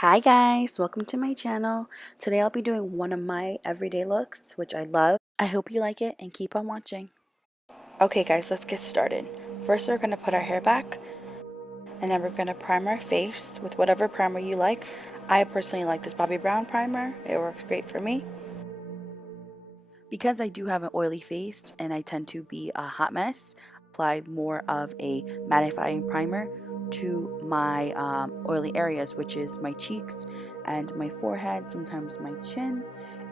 Hi guys, welcome to my channel. Today I'll be doing one of my everyday looks, which I love. I hope you like it and keep on watching. Okay guys, let's get started. First we're going to put our hair back and then we're going to prime our face with whatever primer you like. I personally like this Bobbi Brown primer. It works great for me. Because I do have an oily face and I tend to be a hot mess, apply more of a mattifying primer to my oily areas, which is my cheeks and my forehead, sometimes my chin,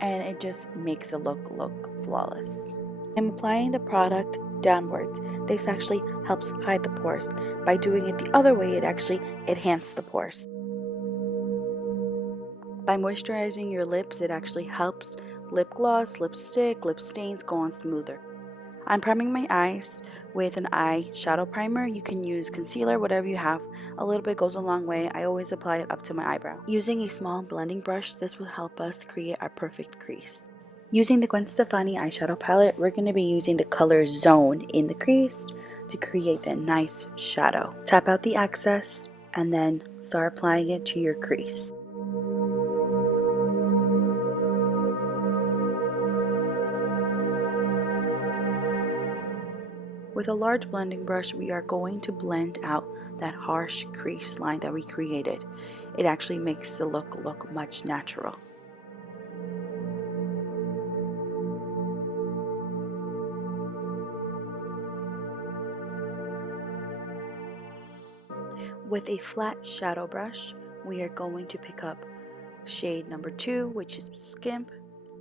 and it just makes the look flawless. I'm applying the product downwards. This actually helps hide the pores. By doing it the other way, it actually enhances the pores. By moisturizing your lips, it actually helps lip gloss, lipstick, lip stains go on smoother. I'm priming my eyes with an eyeshadow primer. You can use concealer, whatever you have. A little bit goes a long way. I always apply it up to my eyebrow. Using a small blending brush, this will help us create our perfect crease. Using the Gwen Stephani eyeshadow palette, we're going to be using the color Zone in the crease to create that nice shadow. Tap out the excess and then start applying it to your crease. With a large blending brush, we are going to blend out that harsh crease line that we created. It actually makes the look much natural. With a flat shadow brush, we are going to pick up shade number 2, which is Skimp,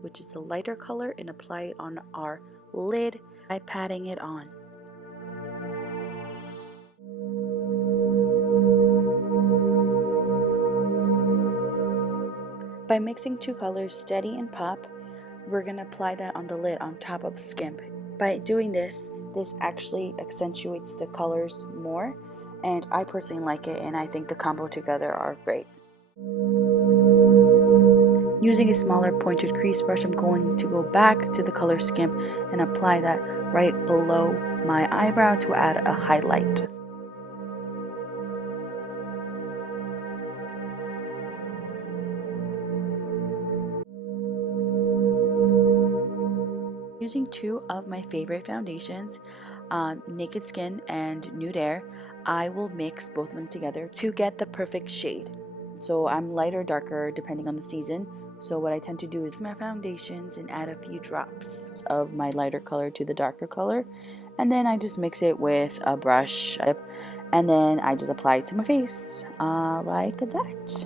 which is the lighter color, and apply it on our lid by patting it on. By mixing two colors, Steady and Pop, we're going to apply that on the lid on top of Skimp. By doing this actually accentuates the colors more, and I personally like it, and I think the combo together are great. Using a smaller pointed crease brush, I'm going to go back to the color Skimp and apply that right below my eyebrow to add a highlight. Using two of my favorite foundations, Naked Skin and Nude Air, I will mix both of them together to get the perfect shade. So I'm lighter or darker depending on the season. So what I tend to do is my foundations and add a few drops of my lighter color to the darker color. And then I just mix it with a brush and then I just apply it to my face like that.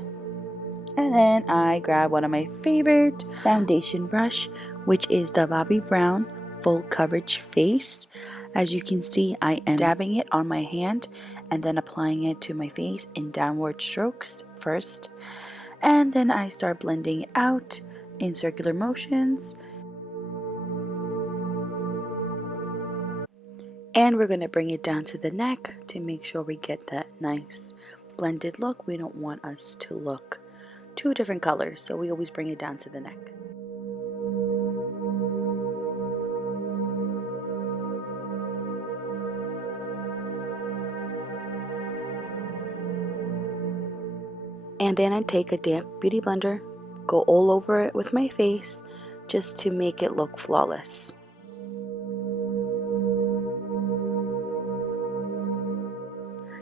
And then I grab one of my favorite foundation brush, which is the Bobbi Brown Full Coverage Face. As you can see, I am dabbing it on my hand and then applying it to my face in downward strokes first. And then I start blending it out in circular motions. And we're going to bring it down to the neck to make sure we get that nice blended look. We don't want us to look two different colors, so we always bring it down to the neck. And then I take a damp beauty blender, go all over it with my face just to make it look flawless.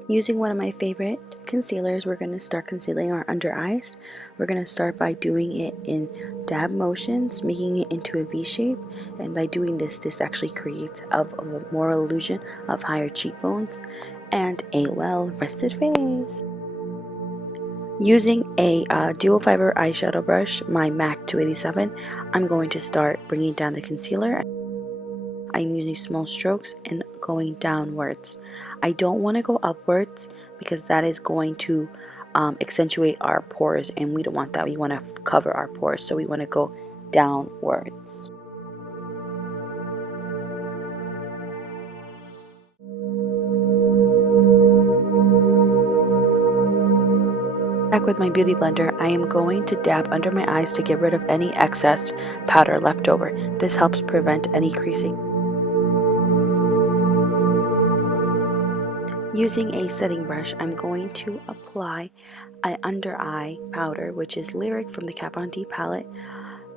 Using one of my favorite concealers, we're going to start concealing our under eyes. We're going to start by doing it in dab motions, making it into a V shape. And by doing this, this actually creates a more illusion of higher cheekbones and a well-rested face. Using a dual fiber eyeshadow brush, my MAC 287, I'm going to start bringing down the concealer. I'm using small strokes and going downwards. I don't want to go upwards because that is going to accentuate our pores, and we don't want that. We want to cover our pores, so we want to go downwards. Back with my beauty blender, I am going to dab under my eyes to get rid of any excess powder left over. This helps prevent any creasing. Using a setting brush, I'm going to apply an under eye powder, which is Lyric from the Kat Von D palette,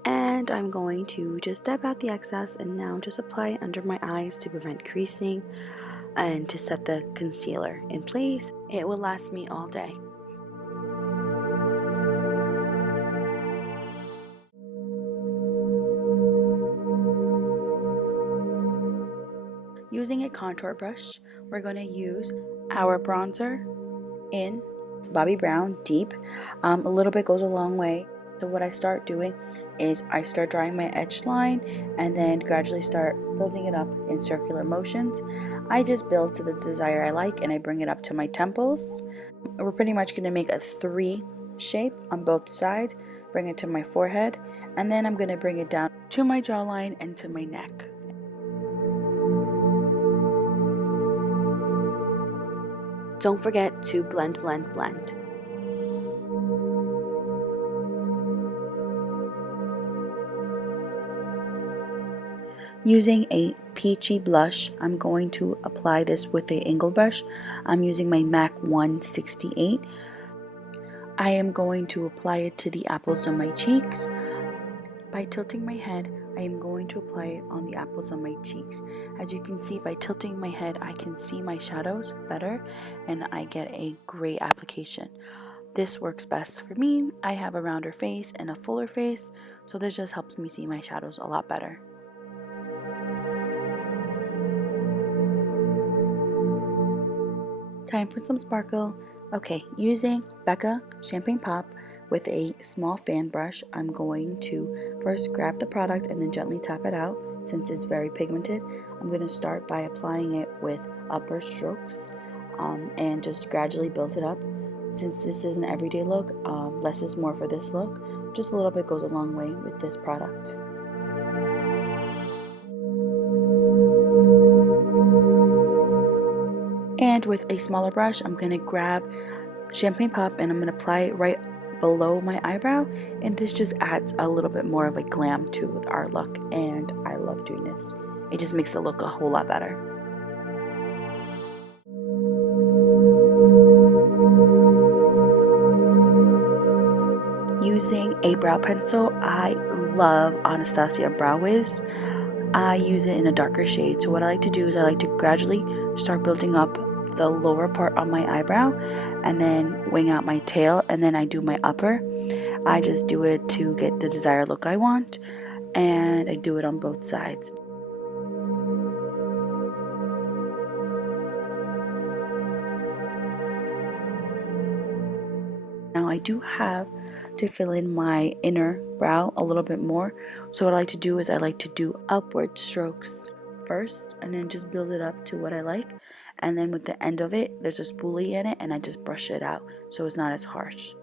and I'm going to just dab out the excess and now just apply it under my eyes to prevent creasing and to set the concealer in place. It will last me all day. Using a contour brush, we're going to use our bronzer in Bobbi Brown Deep. A little bit goes a long way. So what I start doing is I start drawing my edge line and then gradually start building it up in circular motions. I just build to the desire I like and I bring it up to my temples. We're pretty much going to make a 3 shape on both sides, bring it to my forehead, and then I'm going to bring it down to my jawline and to my neck. Don't forget to blend, blend, blend. Using a peachy blush, I'm going to apply this with a angle brush. I'm using my MAC 168. I am going to apply it to the apples on my cheeks. By tilting my head, I am going to apply it on the apples on my cheeks. As you can see, by tilting my head, I can see my shadows better and I get a great application. This works best for me. I have a rounder face and a fuller face, so this just helps me see my shadows a lot better. Time for some sparkle. Okay, using Becca Champagne Pop with a small fan brush, I'm going to first grab the product and then gently tap it out. Since it's very pigmented, I'm going to start by applying it with upper strokes and just gradually build it up. Since this is an everyday look, less is more for this look. Just a little bit goes a long way with this product. And with a smaller brush, I'm going to grab Champagne Pop and I'm going to apply it right below my eyebrow, and this just adds a little bit more of a glam to our look, and I love doing this. It just makes the look a whole lot better. Using a brow pencil, I love Anastasia Brow Wiz. I use it in a darker shade, so what I like to do is I like to gradually start building up the lower part on my eyebrow and then wing out my tail, and then I do my upper. I just do it to get the desired look I want, and I do it on both sides. Now I do have to fill in my inner brow a little bit more, so what I like to do is I like to do upward strokes first and then just build it up to what I like, and then with the end of it there's a spoolie in it and I just brush it out so it's not as harsh.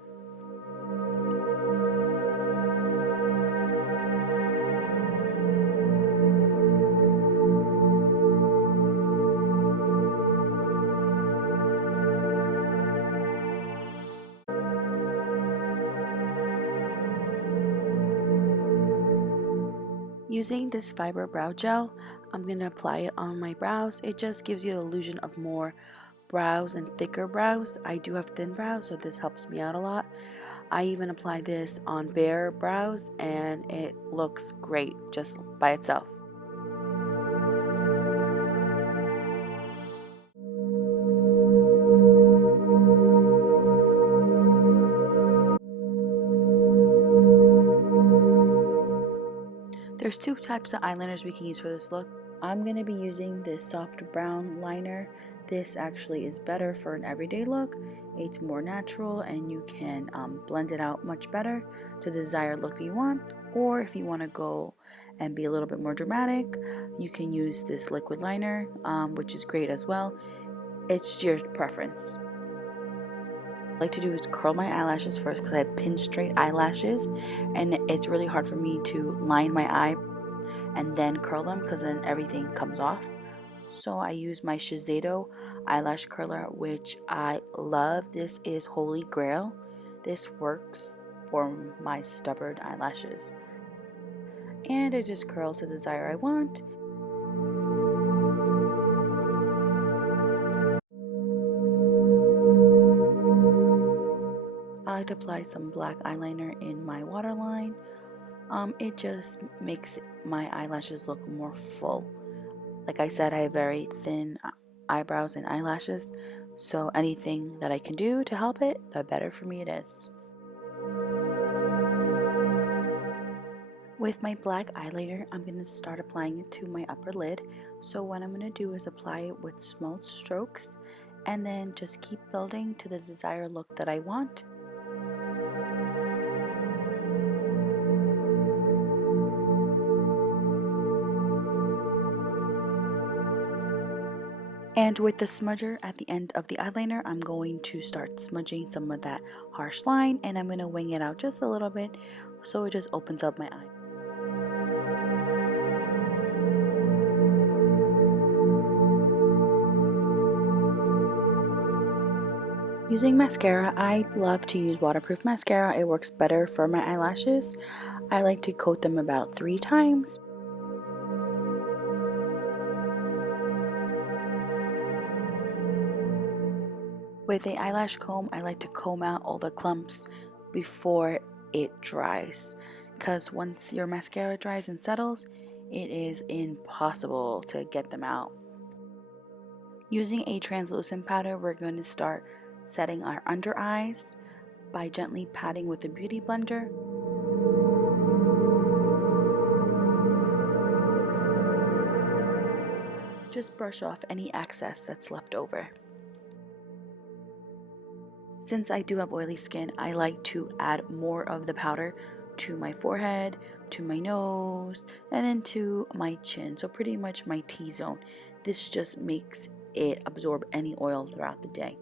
Using this fiber brow gel, I'm going to apply it on my brows. It just gives you the illusion of more brows and thicker brows. I do have thin brows, so this helps me out a lot. I even apply this on bare brows and it looks great just by itself. There's 2 types of eyeliners we can use for this look. I'm going to be using this soft brown liner. This actually is better for an everyday look. It's more natural and you can blend it out much better to the desired look you want. Or if you want to go and be a little bit more dramatic, you can use this liquid liner, which is great as well. It's your preference. What I like to do is curl my eyelashes first because I have pin straight eyelashes and it's really hard for me to line my eye and then curl them because then everything comes off. So I use my Shiseido eyelash curler, which I love. This is Holy Grail. This works for my stubborn eyelashes. And I just curl to the desire I want. to apply some black eyeliner in my waterline. It just makes my eyelashes look more full. Like I said, I have very thin eyebrows and eyelashes, so anything that I can do to help it, the better for me it is. With my black eyeliner, I'm going to start applying it to my upper lid. So what I'm going to do is apply it with small strokes and then just keep building to the desired look that I want. And with the smudger at the end of the eyeliner, I'm going to start smudging some of that harsh line, and I'm going to wing it out just a little bit so it just opens up my eye. Using mascara, I love to use waterproof mascara. It works better for my eyelashes. I like to coat them about 3 times. With a eyelash comb, I like to comb out all the clumps before it dries, because once your mascara dries and settles, it is impossible to get them out. Using a translucent powder, we're going to start setting our under eyes by gently patting with a beauty blender. Just brush off any excess that's left over. Since I do have oily skin, I like to add more of the powder to my forehead, to my nose, and then to my chin, so pretty much my T-zone. This just makes it absorb any oil throughout the day.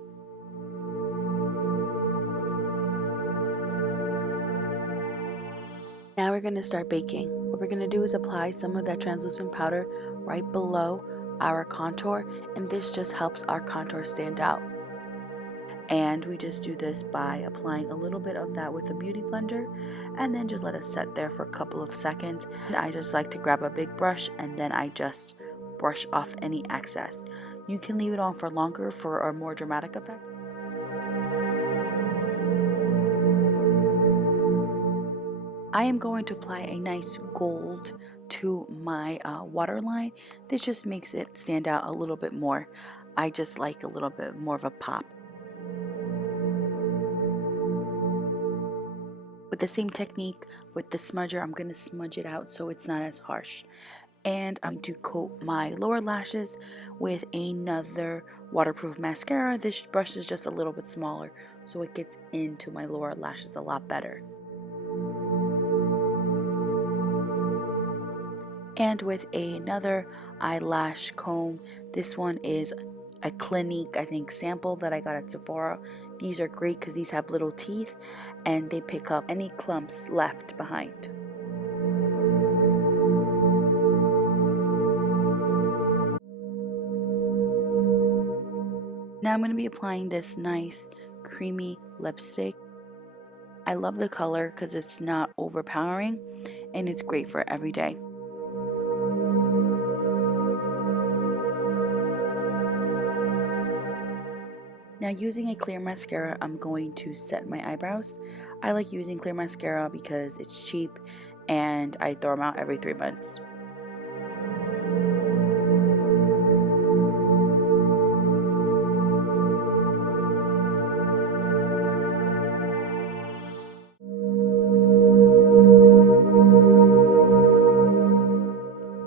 Now we're going to start baking. What we're going to do is apply some of that translucent powder right below our contour, and this just helps our contour stand out. And we just do this by applying a little bit of that with a beauty blender and then just let it set there for a couple of seconds. And I just like to grab a big brush and then I just brush off any excess. You can leave it on for longer for a more dramatic effect. I am going to apply a nice gold to my waterline. This just makes it stand out a little bit more. I just like a little bit more of a pop. With the same technique, with the smudger, I'm going to smudge it out so it's not as harsh. And I'm going to coat my lower lashes with another waterproof mascara. This brush is just a little bit smaller, so it gets into my lower lashes a lot better. And with another eyelash comb, this one is a Clinique, I think, sample that I got at Sephora. These are great because these have little teeth and they pick up any clumps left behind. Now I'm going to be applying this nice creamy lipstick. I love the color because it's not overpowering and it's great for every day. Now using a clear mascara, I'm going to set my eyebrows. I like using clear mascara because it's cheap and I throw them out every 3 months.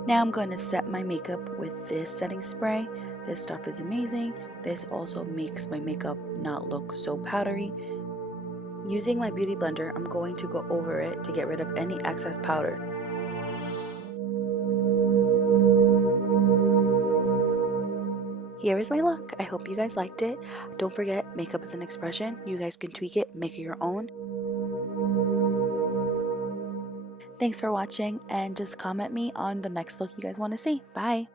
Now I'm going to set my makeup with this setting spray. This stuff is amazing. This also makes my makeup not look so powdery. Using my beauty blender, I'm going to go over it to get rid of any excess powder. Here is my look. I hope you guys liked it. Don't forget, makeup is an expression. You guys can tweak it, make it your own. Thanks for watching, and just comment me on the next look you guys want to see. Bye!